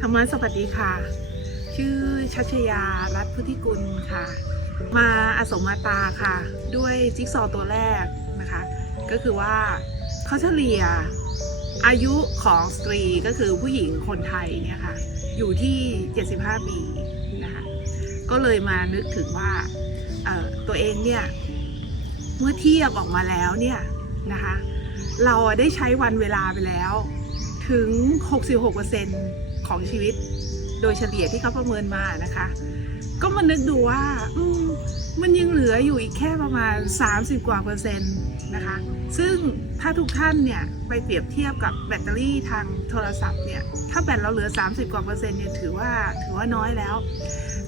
ธรรมะสวัสดีค่ะ ชื่อชัชยารัตนพุทธิกุลค่ะ มาอสมมาตาค่ะ ด้วยจิ๊กซอว์ตัวแรกนะคะ ก็คือว่าเขาเฉลี่ยอายุของสตรีก็คือผู้หญิงคนไทยเนี่ยค่ะ อยู่ที่ 75 ปีนะคะก็เลยมานึกถึงว่าเอ่อตัวเองเนี่ยเมื่อเทียบออกมาแล้วเนี่ยนะคะ เราได้ใช้วันเวลาไปแล้วถึง 66% ของชีวิต โดยเฉลี่ยที่เขาประเมินมานะคะ ก็มานึกดูว่ามันยังเหลืออยู่อีกแค่ประมาณ 30 กว่าเปอร์เซ็นต์นะคะ ซึ่งถ้าทุกท่านเนี่ยไปเปรียบเทียบกับแบตเตอรี่ทางโทรศัพท์เนี่ย ถ้าแบตเราเหลือ 30 กว่าเปอร์เซ็นต์เนี่ยถือว่าถือว่าน้อยแล้ว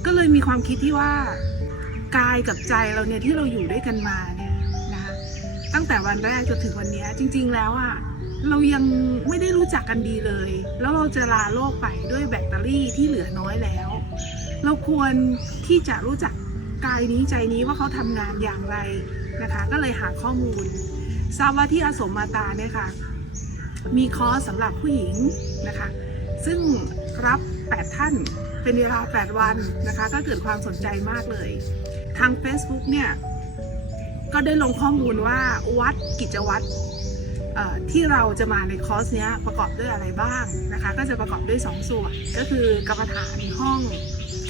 ก็เลยมีความคิดที่ว่ากายกับใจเราเนี่ยที่เราอยู่ด้วยกันมาเนี่ยนะคะ ตั้งแต่วันแรกจนถึงวันนี้จริง ๆ แล้วอะ เรายังไม่ได้รู้จักกันดีเลย แล้วเราจะลาโลกไปด้วยแบตเตอรี่ที่เหลือน้อยแล้ว เราควรที่จะรู้จักกายนี้ใจนี้ว่าเขาทำงานอย่างไรนะคะ ก็เลยหาข้อมูลทราบว่าที่อาสมมาตาเนี่ยค่ะ มีคอร์สสำหรับผู้หญิงนะคะ ซึ่งรับ 8 ท่านเป็นเวลา 8 วันนะคะ ก็เกิดความสนใจมากเลย ทาง Facebook เนี่ย ก็ได้ลงข้อมูลว่าวัดกิจวัตร ที่เราจะมาในคอร์สนี้ประกอบด้วยอะไรบ้างนะคะ ก็จะประกอบด้วย 2ส่วน ก็คือกรรมฐานห้อง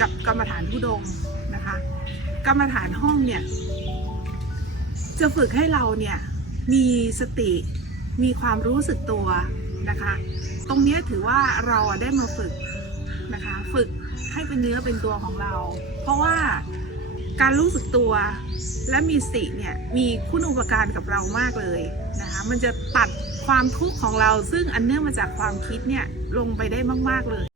กับกรรมฐานผู้ดงนะคะ กรรมฐานห้องเนี่ยจะฝึกให้เราเนี่ยมีสติมีความรู้สึกตัวนะคะ ตรงนี้ถือว่าเราได้มาฝึกนะคะ ฝึกให้เป็นเนื้อเป็นตัวของเรา เพราะว่าการรู้สึกตัวและมีสติเนี่ยมีคุณอุปการกับเรามากเลยนะคะ มันจะตัดความทุกข์ของเรา ซึ่งอันเนื่องมาจากความคิดเนี่ยลงไปได้มาก ๆ เลย